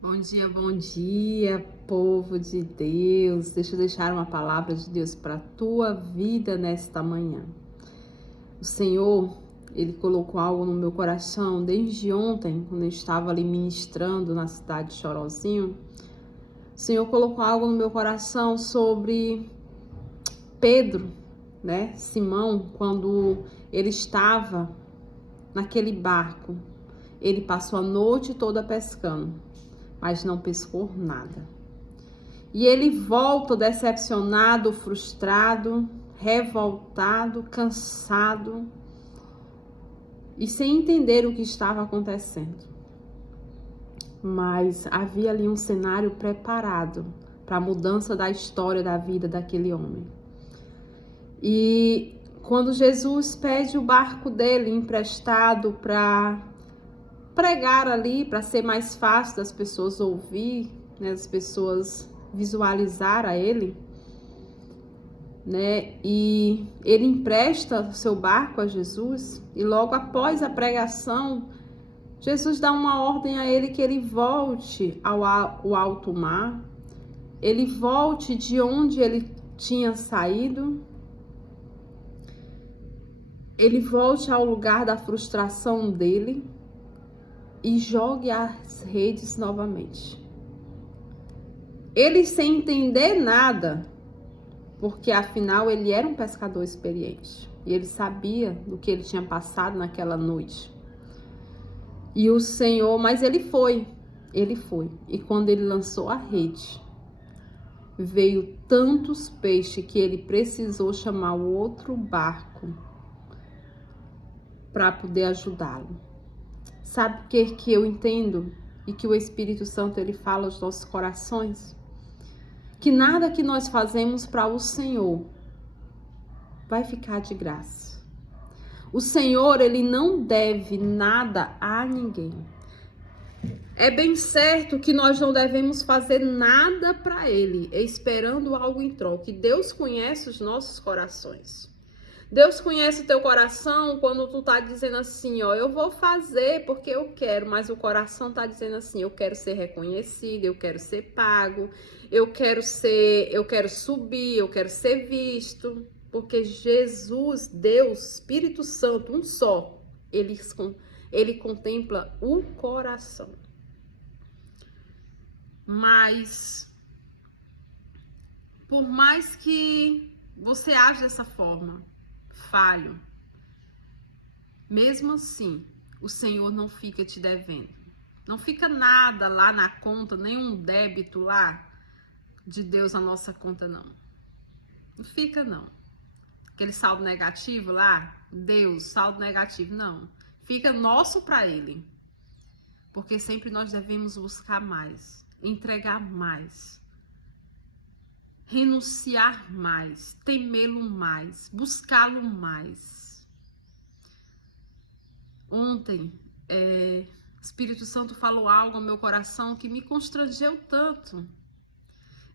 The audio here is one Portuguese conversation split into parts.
Bom dia, povo de Deus. Deixa eu deixar uma palavra de Deus para a tua vida nesta manhã. O Senhor, Ele colocou algo no meu coração desde ontem, quando eu estava ali ministrando na cidade de Chorozinho. O Senhor colocou algo no meu coração sobre Pedro, né? Simão, quando ele estava naquele barco. Ele passou a noite toda pescando, mas não pescou nada. E ele volta decepcionado, frustrado, revoltado, cansado e sem entender o que estava acontecendo. Mas havia ali um cenário preparado para a mudança da história da vida daquele homem. E quando Jesus pede o barco dele emprestado para pregar ali, para ser mais fácil das pessoas ouvir, né, das pessoas visualizar a ele, né? E ele empresta seu barco a Jesus e logo após a pregação, Jesus dá uma ordem a ele que ele volte ao alto mar, ele volte de onde ele tinha saído, ele volte ao lugar da frustração dele e jogue as redes novamente. Ele sem entender nada, porque afinal ele era um pescador experiente e ele sabia do que ele tinha passado naquela noite. E o Senhor, mas ele foi. E quando ele lançou a rede, veio tantos peixes que ele precisou chamar o outro barco para poder ajudá-lo. Sabe o que eu entendo e que o Espírito Santo ele fala aos nossos corações? Que nada que nós fazemos para o Senhor vai ficar de graça. O Senhor, ele não deve nada a ninguém. É bem certo que nós não devemos fazer nada para ele, esperando algo em troca. Deus conhece os nossos corações. Deus conhece o teu coração quando tu tá dizendo assim, ó, eu vou fazer porque eu quero, mas o coração tá dizendo assim, eu quero ser reconhecido, eu quero ser pago, eu quero subir, eu quero ser visto, porque Jesus, Deus, Espírito Santo, um só, ele contempla o coração. Mas, por mais que você age dessa forma, falho, mesmo assim, o Senhor não fica te devendo. Não fica nada lá na conta, nenhum débito lá de Deus na nossa conta, não. Não fica, não. Aquele saldo negativo lá, Deus, saldo negativo, não. Fica nosso para Ele. Porque sempre nós devemos buscar mais, entregar mais, renunciar mais, temê-lo mais, buscá-lo mais. Ontem, o Espírito Santo falou algo ao meu coração que me constrangeu tanto.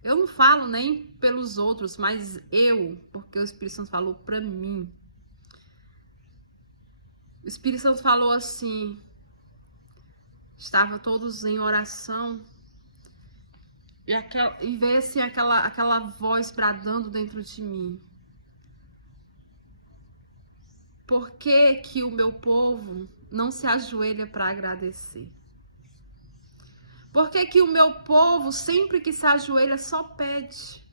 Eu não falo nem pelos outros, mas porque o Espírito Santo falou para mim. O Espírito Santo falou assim, estava todos em oração, e veio assim aquela voz bradando dentro de mim. Por que que o meu povo não se ajoelha para agradecer? Por que que o meu povo, sempre que se ajoelha, só pede?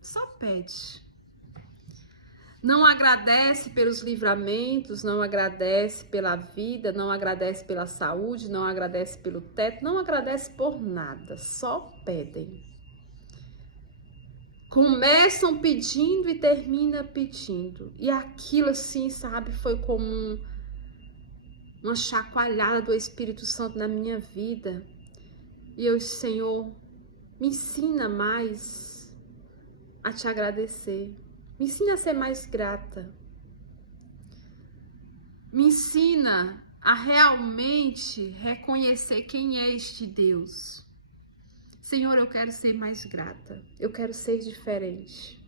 Só pede. Não agradece pelos livramentos, não agradece pela vida, não agradece pela saúde, não agradece pelo teto, não agradece por nada, só pedem. Começam pedindo e termina pedindo. E aquilo assim, sabe, foi como uma chacoalhada do Espírito Santo na minha vida. E eu, Senhor, me ensina mais a te agradecer. Me ensina a ser mais grata. Me ensina a realmente reconhecer quem é este Deus. Senhor, eu quero ser mais grata. Eu quero ser diferente.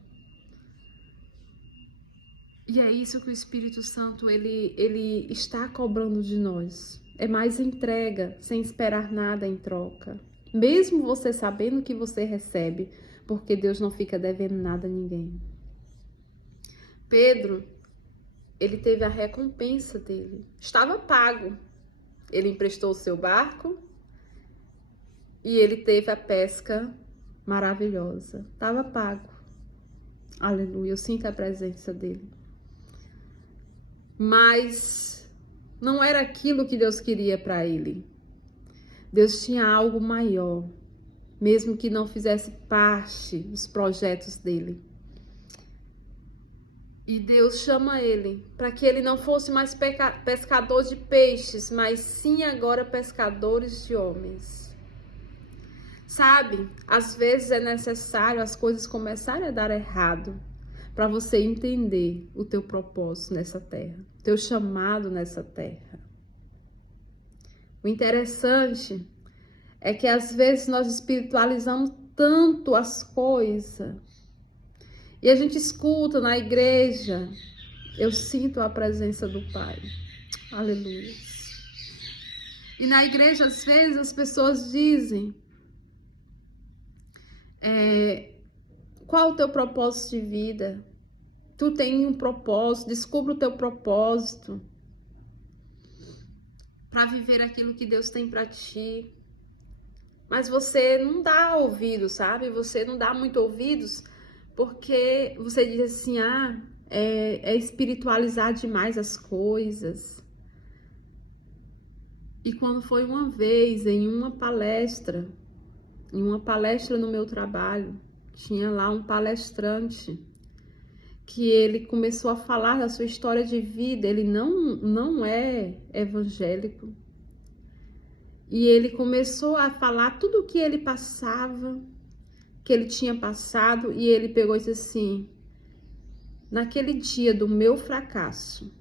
E é isso que o Espírito Santo, ele está cobrando de nós. É mais entrega, sem esperar nada em troca. mesmo você sabendo que você recebe, porque Deus não fica devendo nada a ninguém. Pedro, ele teve a recompensa dele, estava pago. Ele emprestou o seu barco e ele teve a pesca maravilhosa, estava pago. Aleluia, eu sinto a presença dele. Mas não era aquilo que Deus queria para ele. Deus tinha algo maior, mesmo que não fizesse parte dos projetos dele. E Deus chama ele para que ele não fosse mais pescador de peixes, mas sim agora pescadores de homens. Sabe, às vezes é necessário as coisas começarem a dar errado para você entender o teu propósito nessa terra, o teu chamado nessa terra. O interessante é que às vezes nós espiritualizamos tanto as coisas e a gente escuta na igreja, eu sinto a presença do Pai. Aleluia. E na igreja às vezes as pessoas dizem, qual o teu propósito de vida? Tu tem um propósito, descubra o teu propósito para viver aquilo que Deus tem para ti. Mas você não dá ouvidos, sabe? Você não dá muito ouvidos porque você diz assim, é espiritualizar demais as coisas. E quando foi uma vez em uma palestra no meu trabalho, tinha lá um palestrante que ele começou a falar da sua história de vida. Ele não é evangélico. E ele começou a falar tudo o que ele passava, que ele tinha passado, e ele pegou e disse assim, naquele dia do meu fracasso,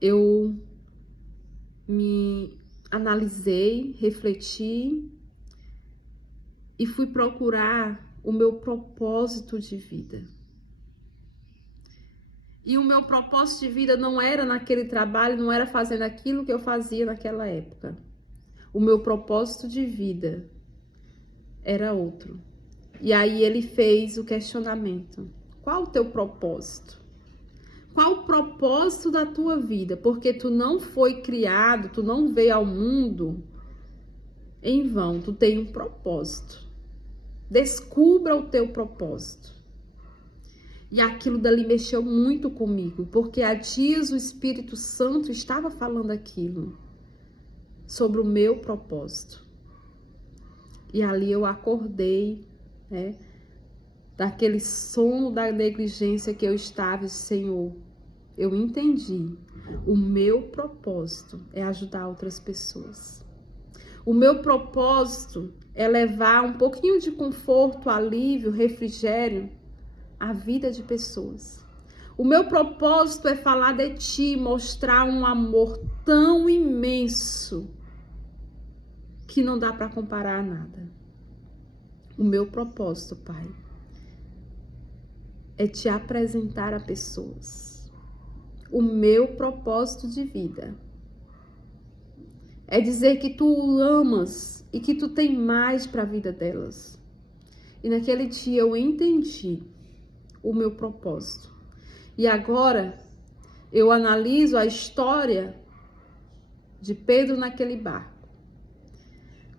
eu me analisei, refleti e fui procurar o meu propósito de vida. E o meu propósito de vida não era naquele trabalho, não era fazendo aquilo que eu fazia naquela época. O meu propósito de vida era outro. E aí ele fez o questionamento. Qual o teu propósito? Qual o propósito da tua vida? Porque tu não foi criado, tu não veio ao mundo em vão. Tu tem um propósito. Descubra o teu propósito. E aquilo dali mexeu muito comigo, porque há dias o Espírito Santo estava falando aquilo, sobre o meu propósito. E ali eu acordei, daquele sono da negligência que eu estava, Senhor, eu entendi, o meu propósito é ajudar outras pessoas. O meu propósito é levar um pouquinho de conforto, alívio, refrigério a vida de pessoas. O meu propósito é falar de ti, mostrar um amor tão imenso que não dá para comparar a nada. O meu propósito, Pai, é te apresentar a pessoas. O meu propósito de vida é dizer que tu amas e que tu tem mais para a vida delas. E naquele dia eu entendi o meu propósito. E agora eu analiso a história de Pedro naquele barco.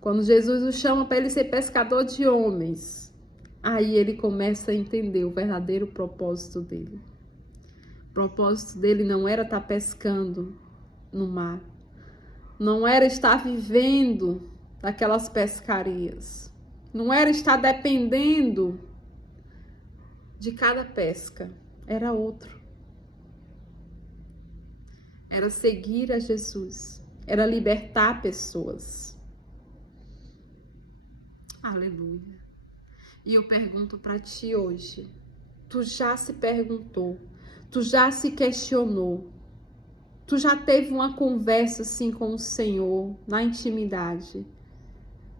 Quando Jesus o chama para ele ser pescador de homens, aí ele começa a entender o verdadeiro propósito dele. O propósito dele não era estar pescando no mar, não era estar vivendo daquelas pescarias, não era estar dependendo de cada pesca, era outro. Era seguir a Jesus, era libertar pessoas. Aleluia. E eu pergunto para ti hoje, tu já se perguntou, tu já se questionou, tu já teve uma conversa assim com o Senhor, na intimidade,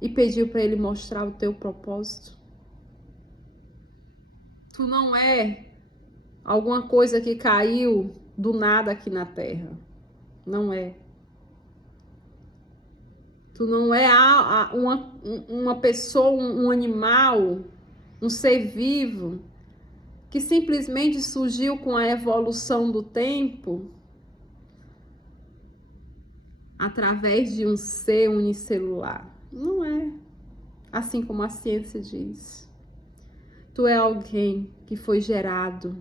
e pediu para Ele mostrar o teu propósito? Tu não é alguma coisa que caiu do nada aqui na terra. Não é. Tu não é uma pessoa, um animal, um ser vivo que simplesmente surgiu com a evolução do tempo através de um ser unicelular. Não é. Assim como a ciência diz. Tu é alguém que foi gerado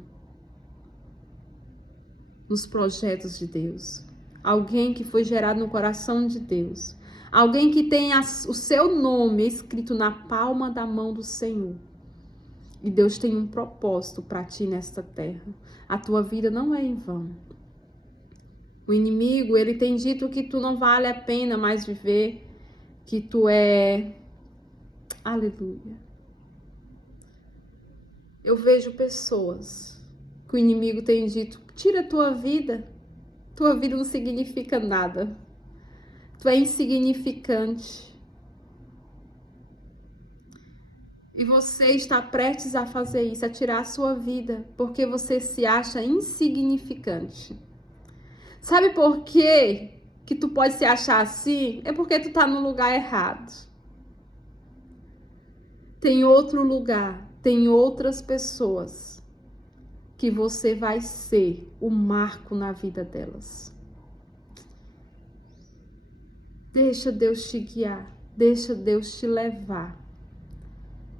nos projetos de Deus. Alguém que foi gerado no coração de Deus. Alguém que tem o seu nome escrito na palma da mão do Senhor. E Deus tem um propósito para ti nesta terra. A tua vida não é em vão. O inimigo, ele tem dito que tu não vale a pena mais viver, que tu é... Aleluia. Eu vejo pessoas que o inimigo tem dito, tira a tua vida não significa nada. Tu é insignificante. E você está prestes a fazer isso, a tirar a sua vida, porque você se acha insignificante. Sabe por quê que tu pode se achar assim? É porque tu tá no lugar errado. Tem outro lugar, tem outras pessoas que você vai ser o marco na vida delas. Deixa Deus te guiar, deixa Deus te levar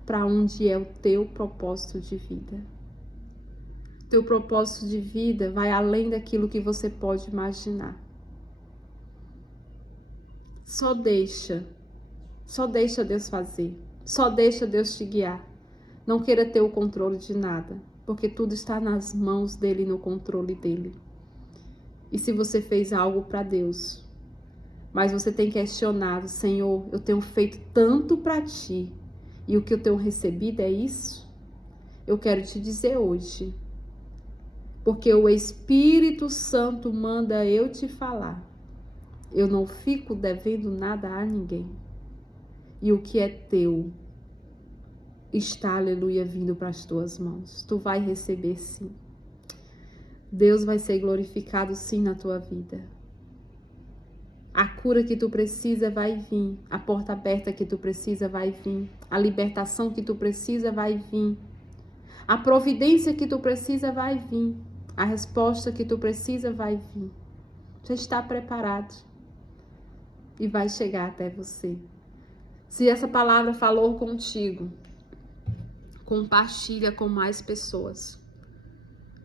para onde é o teu propósito de vida. Teu propósito de vida vai além daquilo que você pode imaginar. Só deixa Deus fazer. Só deixa Deus te guiar. Não queira ter o controle de nada, porque tudo está nas mãos dele, no controle dele. E se você fez algo para Deus, mas você tem questionado, Senhor, eu tenho feito tanto para ti, e o que eu tenho recebido é isso? Eu quero te dizer hoje, porque o Espírito Santo manda eu te falar. Eu não fico devendo nada a ninguém. E o que é teu está, aleluia, vindo para as tuas mãos. Tu vai receber sim. Deus vai ser glorificado sim na tua vida. A cura que tu precisa vai vir. A porta aberta que tu precisa vai vir. A libertação que tu precisa vai vir. A providência que tu precisa vai vir. A resposta que tu precisa vai vir. Já está preparado. E vai chegar até você. Se essa palavra falou contigo, compartilha com mais pessoas.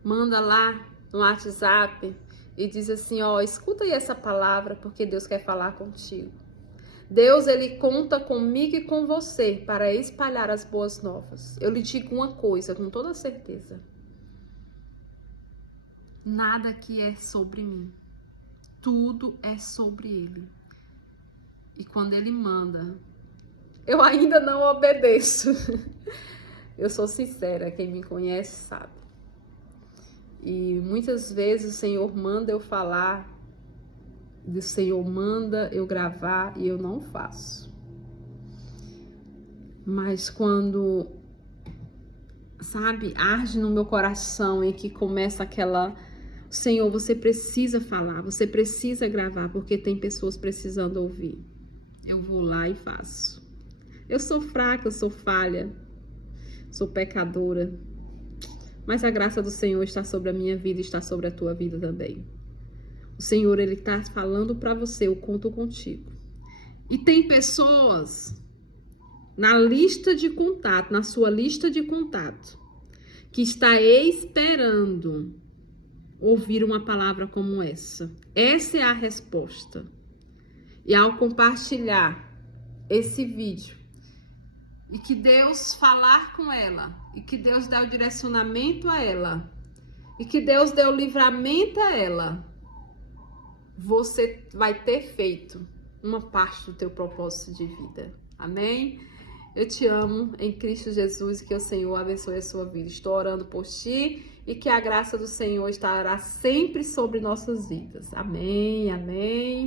Manda lá no WhatsApp e diz assim, ó, escuta aí essa palavra, porque Deus quer falar contigo. Deus, ele conta comigo e com você para espalhar as boas novas. Eu lhe digo uma coisa com toda certeza. Nada aqui é sobre mim. Tudo é sobre ele. E quando ele manda, eu ainda não obedeço. Eu sou sincera, quem me conhece sabe. E muitas vezes o Senhor manda eu falar, o Senhor manda eu gravar e eu não faço. Mas quando, sabe, arde no meu coração e que começa aquela... Senhor, você precisa falar, você precisa gravar, porque tem pessoas precisando ouvir. Eu vou lá e faço. Eu sou fraca, eu sou falha, sou pecadora. Mas a graça do Senhor está sobre a minha vida e está sobre a tua vida também. O Senhor, ele está falando para você, eu conto contigo. E tem pessoas na lista de contato, na sua lista de contato, que está esperando ouvir uma palavra como essa. Essa é a resposta. E ao compartilhar esse vídeo, e que Deus falar com ela, e que Deus dê o direcionamento a ela, e que Deus dê o livramento a ela, você vai ter feito uma parte do teu propósito de vida. Amém? Eu te amo em Cristo Jesus e que o Senhor abençoe a sua vida. Estou orando por ti e que a graça do Senhor estará sempre sobre nossas vidas. Amém, amém.